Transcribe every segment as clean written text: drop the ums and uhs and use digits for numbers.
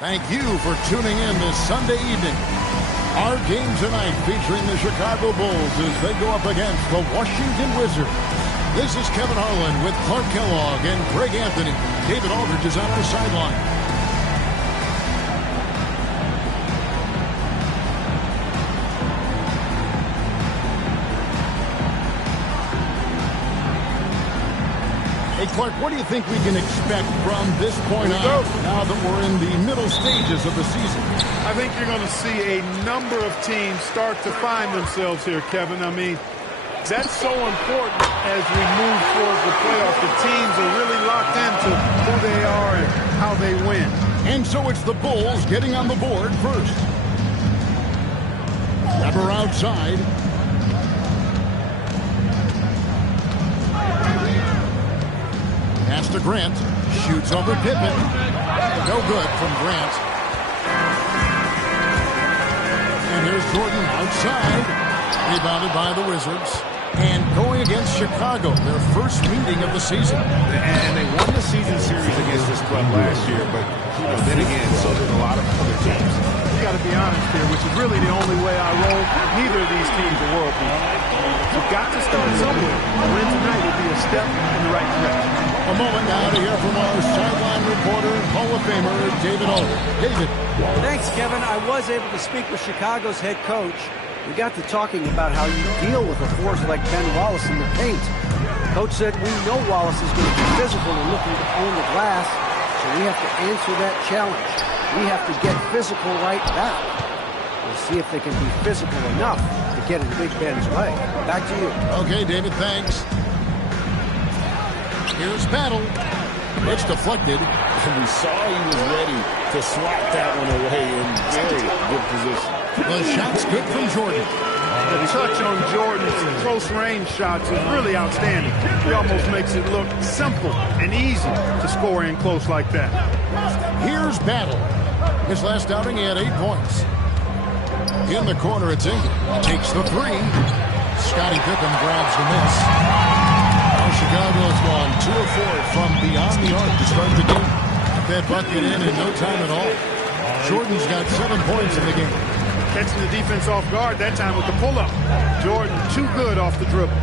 Thank you for tuning in this Sunday evening. Our game tonight featuring the Chicago Bulls as they go up against the Washington Wizards. This is Kevin Harlan with Clark Kellogg and Greg Anthony. David Aldridge is on our sideline. Hey, Clark, what do you think we can expect from this point on now that we're in the middle stages of the season? I think you're going to see a number of teams start to find themselves here, Kevin. I mean, that's so important as we move towards the playoffs. The teams are really locked into who they are and how they win. And so it's the Bulls getting on the board first. Weber outside. Pass to Grant. Shoots over Pippen. No good from Grant. And here's Jordan outside. Rebounded by the Wizards. And going against Chicago, their first meeting of the season. And they won the season series against this club last year, but then again, so did a lot of other teams. You got to be honest here, which is really the only way I roll. Neither of these teams are world beaters. You've got to start somewhere. A win tonight would be a step in the right direction. A moment now to hear from our sideline reporter, Hall of Famer David Aldridge. David. Thanks, Kevin. I was able to speak with Chicago's head coach. We got to talking about how you deal with a force like Ben Wallace in the paint. Coach said, we know Wallace is going to be physical and looking to own the glass, so we have to answer that challenge. We have to get physical right back. We'll see if they can be physical enough to get in Big Ben's way. Back to you. Okay, David, thanks. Here's Battle. It's deflected. And we saw he was ready to swat that one away in very good position. The shot's good from Jordan. The touch on Jordan's close-range shots is really outstanding. He almost makes it look simple and easy to score in close like that. Here's Battle. His last outing, he had 8 points. In the corner, it's Ingram. Takes the three. Scottie Pippen grabs the miss. Now Chicago has gone 2 of 4 from beyond the arc to start the game. Got that bucket in no time at all. Jordan's got 7 points in the game. Catching the defense off guard that time with the pull-up. Jordan too good off the dribble.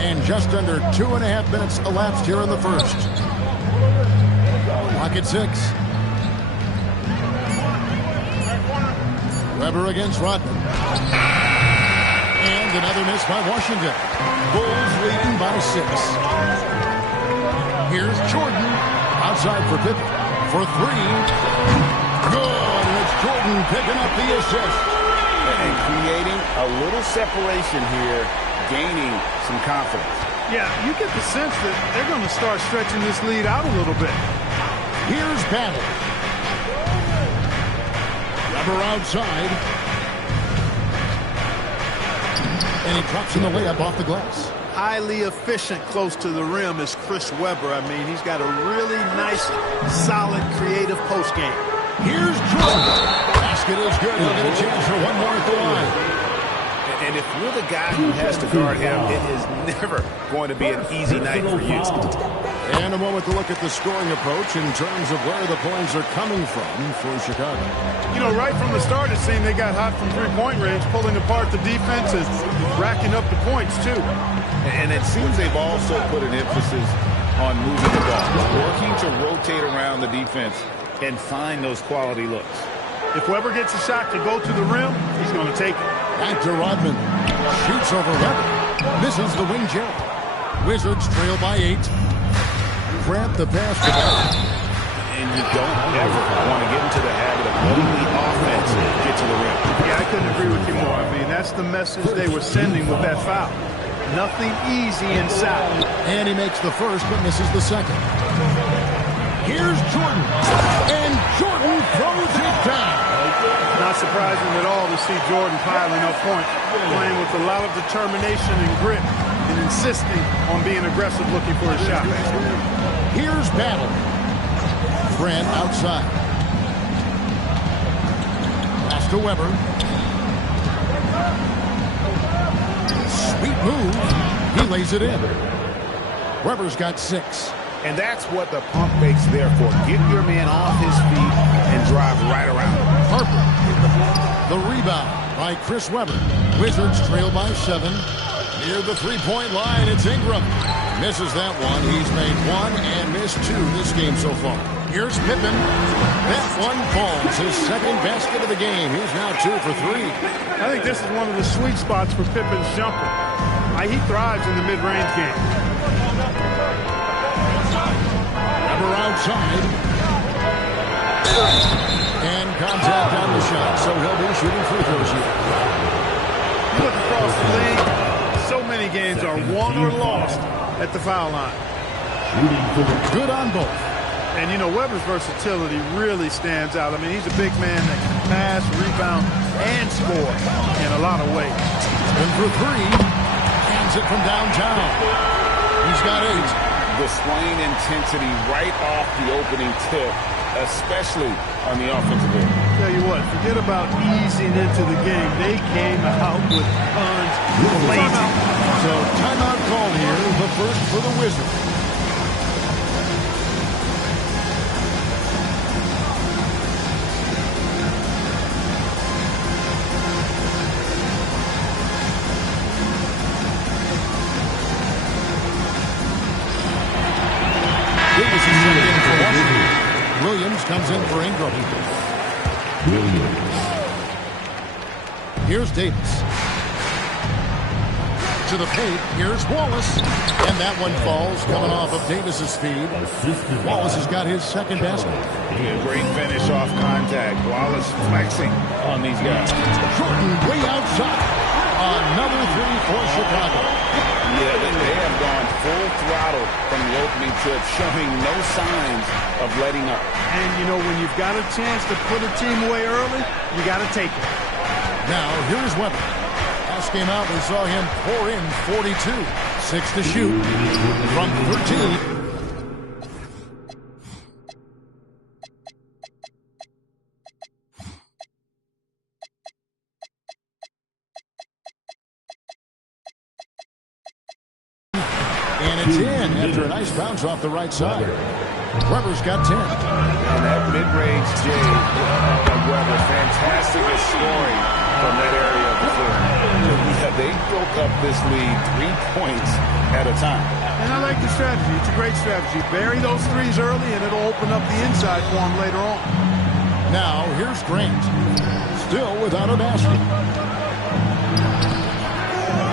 And just under 2.5 minutes elapsed here in the first. Clock at 6. Weber against Rodman. And another miss by Washington. Bulls leading by 6. Here's Jordan. Outside for Pippen. For 3. Good. And it's Jordan picking up the assist. And creating a little separation here, gaining some confidence. Yeah, you get the sense that they're going to start stretching this lead out a little bit. Here's Battle. Weber outside. And he drops in the layup off the glass. Highly efficient close to the rim is Chris Webber. I mean, he's got a really nice, solid, creative post game. Here's Jordan. Basket is good. He'll get a chance for one more at the line. And if you're the guy who has to guard him, it is never going to be an easy night for you. And a moment to look at the scoring approach in terms of where the points are coming from for Chicago. You know, right from the start, it seemed they got hot from three-point range, pulling apart the defense and racking up the points, too. And it seems they've also put an emphasis on moving the ball, working to rotate around the defense and find those quality looks. If Weber gets a shot to go to the rim, he's going to take it. Back to Rodman. Shoots over Weber. Misses the wing jump. Wizards trail by 8. Grant the pass to Weber. And you don't ever want to get into the habit of letting the offense get to the rim. Yeah, I couldn't agree with you more. I mean, that's the message they were sending with that foul. Nothing easy inside. And he makes the first but misses the second. Here's Jordan. And Jordan throws it down. Not surprising at all to see Jordan piling up points, playing with a lot of determination and grit, and insisting on being aggressive looking for a shot. Here's Battle. Grant outside. Pass to Weber. Sweet move. He lays it in. Weber's got 6. And that's what the pump fake's there for. Get your man off his feet and drive right around. Harper. The rebound by Chris Webber. Wizards trail by 7. Near the three-point line, it's Ingram. Misses that one. He's made 1 and missed 2 this game so far. Here's Pippen. That one falls. His second basket of the game. He's now 2 for 3. I think this is one of the sweet spots for Pippen's jumper. He thrives in the mid-range game. Weber outside. And contact on the shot, so he'll be shooting free throws here. You look across the league, so many games are won or lost at the foul line. Good on both. And, you know, Weber's versatility really stands out. I mean, he's a big man that can pass, rebound, and score in a lot of ways. And for 3. Hands it from downtown. He's got 8. Displaying intensity right off the opening tip, especially on the offensive end. Tell you what, forget about easing into the game. They came out with tons of lazy. So timeout called here, the first for the Wizards. Williams comes in for Ingram. Here's Davis. To the paint. Here's Wallace. And that one falls coming off of Davis's feed. Wallace has got his second basket. Great finish off contact. Wallace flexing on these guys. Jordan way outside. Another 3 for Chicago. Yeah, they have gone full throttle from the opening tip, showing no signs of letting up. And, you know, when you've got a chance to put a team away early, you got to take it. Now, here's Webber. Last game out, we saw him pour in 42. 6 to shoot from 13. And it's in after a nice bounce off the right side. Weber's got 10. And that mid-range J of Webber, fantastic at scoring from that area of the floor. Yeah, they broke up this lead 3 points at a time. And I like the strategy. It's a great strategy. Bury those threes early, and it'll open up the inside for them later on. Now, here's Grant. Still without a basket.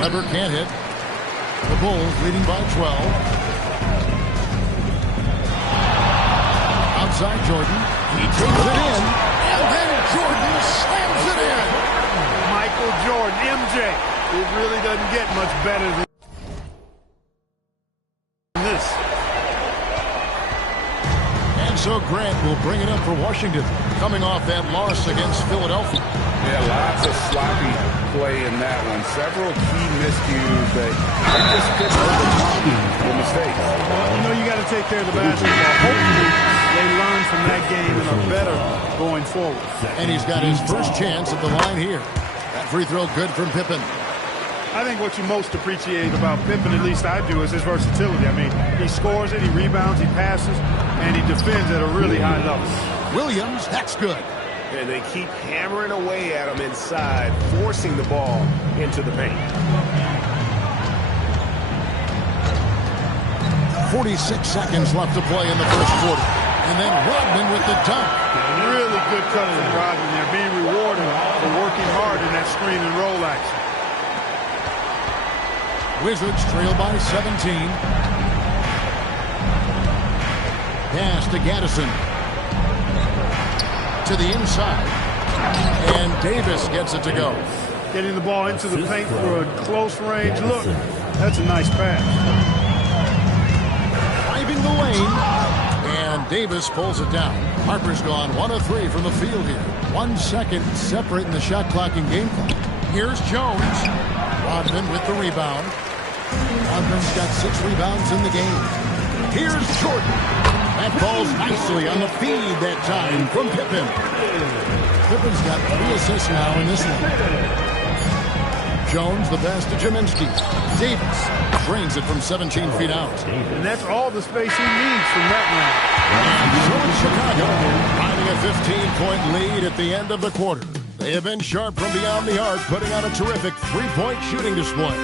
Weber can't hit. The Bulls leading by 12. Outside Jordan. He takes it in. And then Jordan slams it in. Michael Jordan, MJ. It really doesn't get much better than this. And so Grant will bring it up for Washington, coming off that loss against Philadelphia. Yeah, lots of sloppy play in that one. Several key miscues that just couldn't overcome the mistakes. Well, you know you got to take care of the basketball. Hopefully they learn from that game and are better going forward. And he's got his first chance at the line here. That free throw good from Pippen. I think what you most appreciate about Pippen, at least I do, is his versatility. I mean, he scores it, he rebounds, he passes, and he defends at a really high level. Williams, that's good. And they keep hammering away at him inside, forcing the ball into the paint. 46 seconds left to play in the first quarter. And then Rodman with the dunk. Really good cut from Rodman there, being rewarded for working hard in that screen and roll action. Wizards trail by 17. Pass to Gaddison. To the inside. And Davis gets it to go. Getting the ball into the paint for a close range look. That's a nice pass. Driving the lane. And Davis pulls it down. Harper's gone 1 of 3 from the field here. 1 second separating the shot clock and game clock. Here's Jones. Rodman with the rebound. Rodman's got 6 rebounds in the game. Here's Jordan. That falls nicely on the feed that time from Pippen. Pippen's got 3 assists now in this one. Jones, the pass to Jaminski. Davis drains it from 17 feet out. And that's all the space he needs from that And so it's Chicago, hiding a 15-point lead at the end of the quarter. They have been sharp from beyond the arc, putting on a terrific three-point shooting display.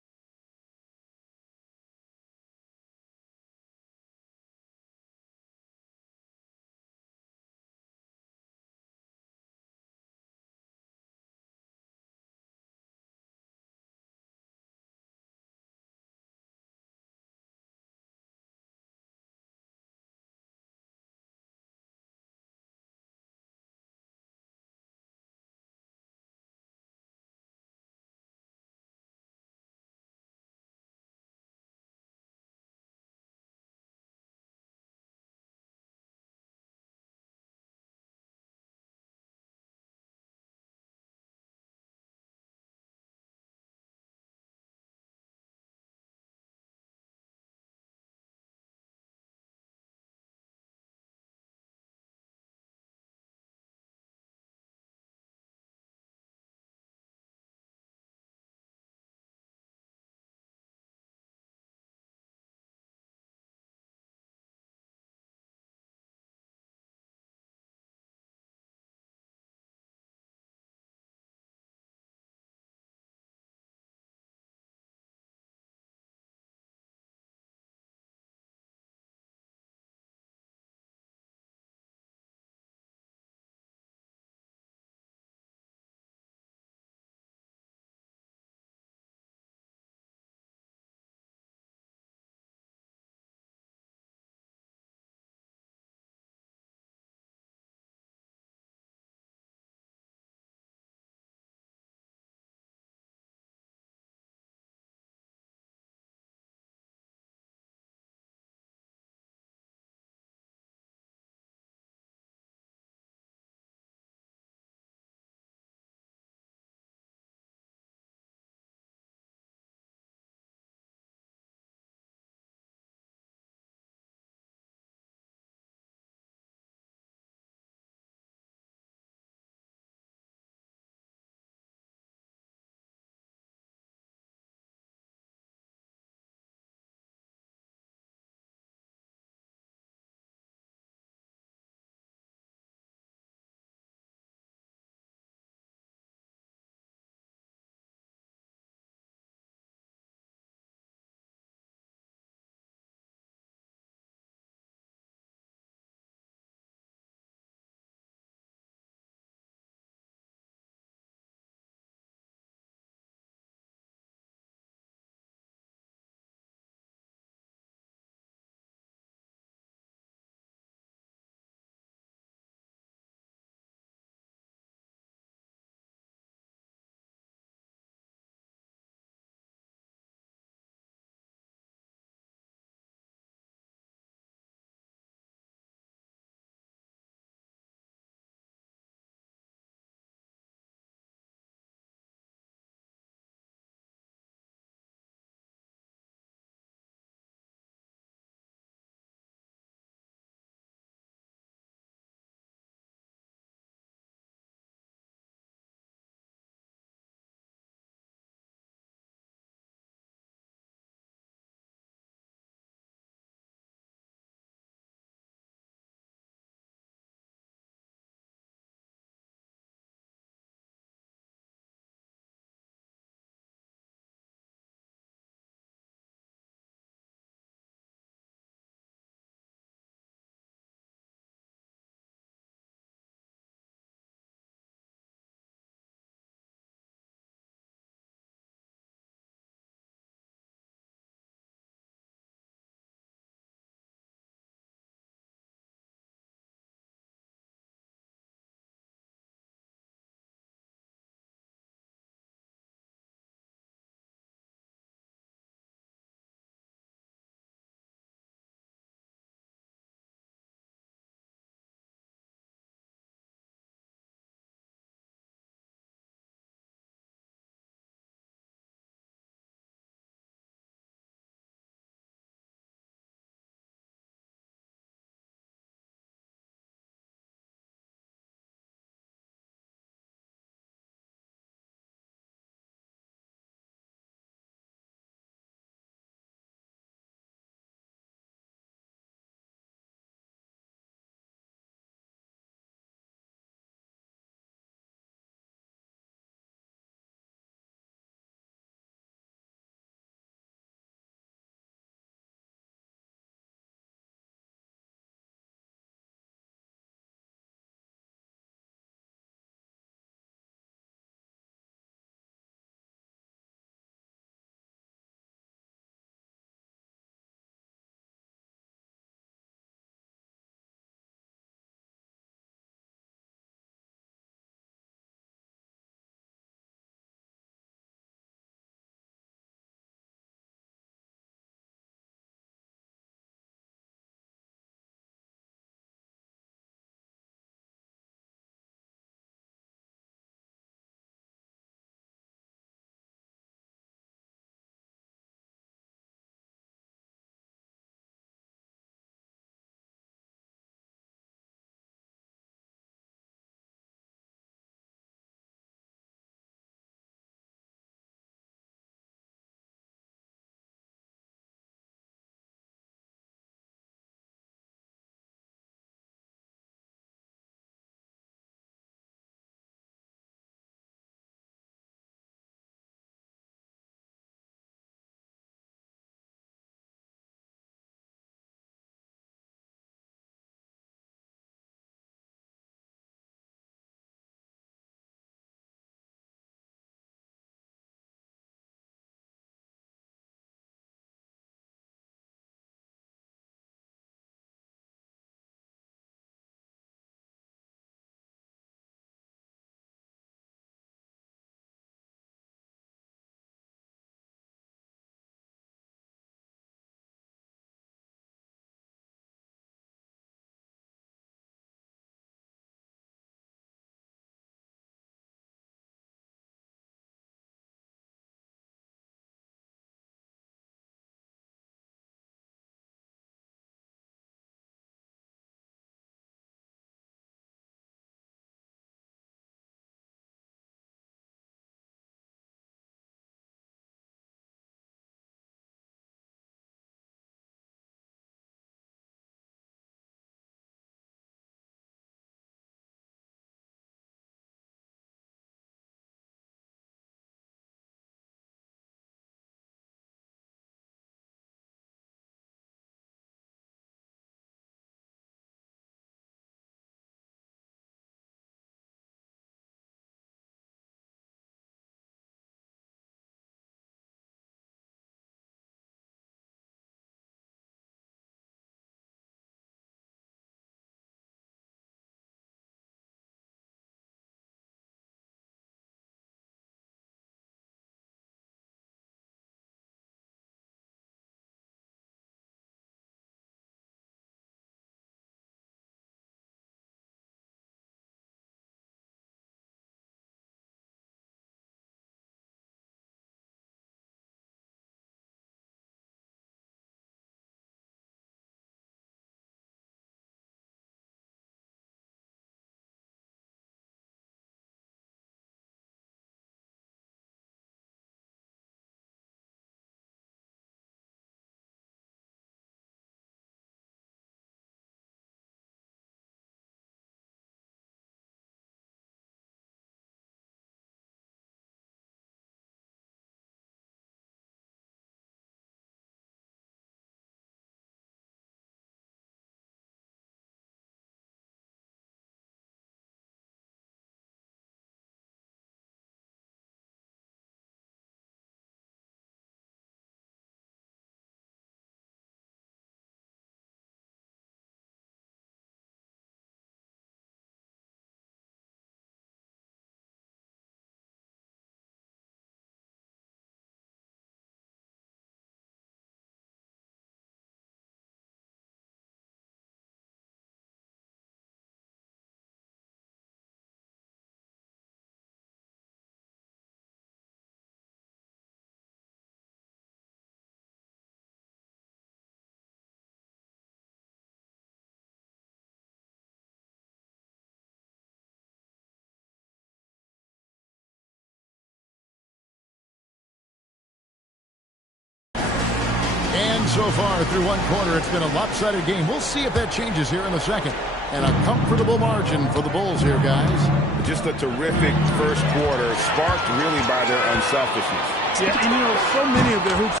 And so far through one quarter, it's been a lopsided game. We'll see if that changes here in the second. And a comfortable margin for the Bulls here, guys. Just a terrific first quarter, sparked really by their unselfishness. Yeah, and you know, so many of their hoops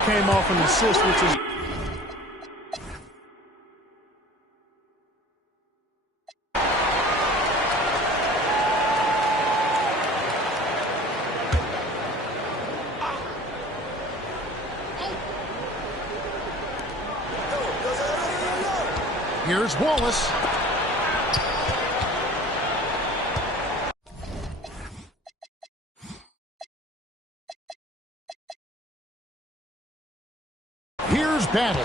came off an assist, which is... Here's Wallace. Here's Battle.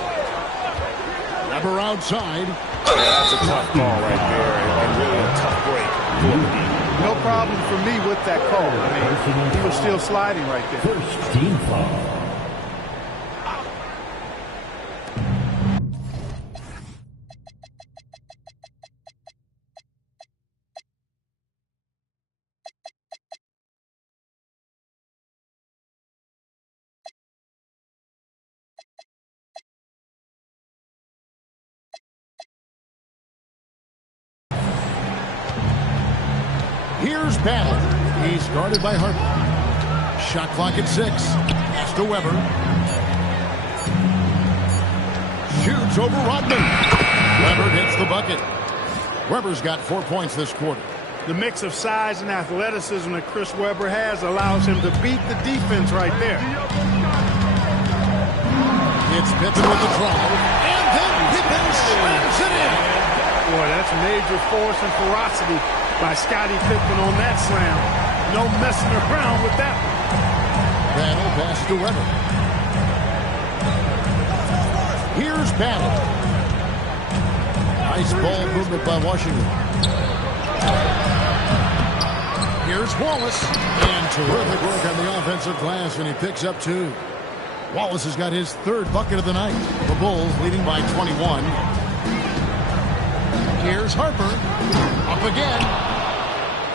Weber outside. Yeah, that's a tough call right there, and really a tough break for the team. No problem for me with that call. I mean, he was still sliding right there. First team foul. Here's Battle. He's guarded by Harper. Shot clock at 6. Pass to Weber. Shoots over Rodman. Weber hits the bucket. Weber's got 4 points this quarter. The mix of size and athleticism that Chris Webber has allows him to beat the defense right there. It's Pippen with the draw. And then Pippen slams it in. Boy, that's major force and ferocity by Scottie Pippen on that slam. No messing around with that one. Battle pass to Weber. Here's Battle. Nice ball movement by Washington. Here's Wallace. And terrific work on the offensive glass, and he picks up 2. Wallace has got his 3rd bucket of the night. The Bulls leading by 21. Here's Harper. Up again.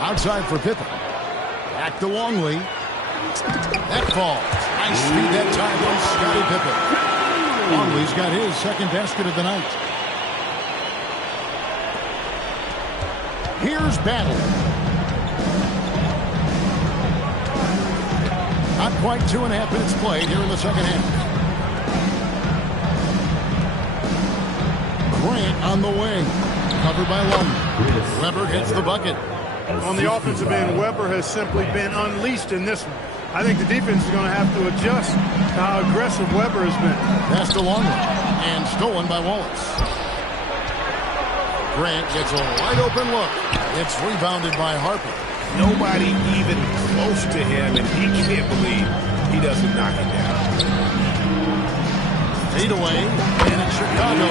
Outside for Pippen. Back to Longley. That falls. Nice speed that time from Scottie Pippen. Longley's got his 2nd basket of the night. Here's Battle. Not quite 2.5 minutes played here in the second half. Grant on the wing. Covered by Longley. Weber hits the bucket. On the offensive end, Webber has simply been unleashed in this one. I think the defense is going to have to adjust to how aggressive Webber has been. Pass to Longley. And stolen by Wallace. Grant gets a wide open look. It's rebounded by Harper. Nobody even close to him, and he can't believe he doesn't knock it down. Fade away, and it's Chicago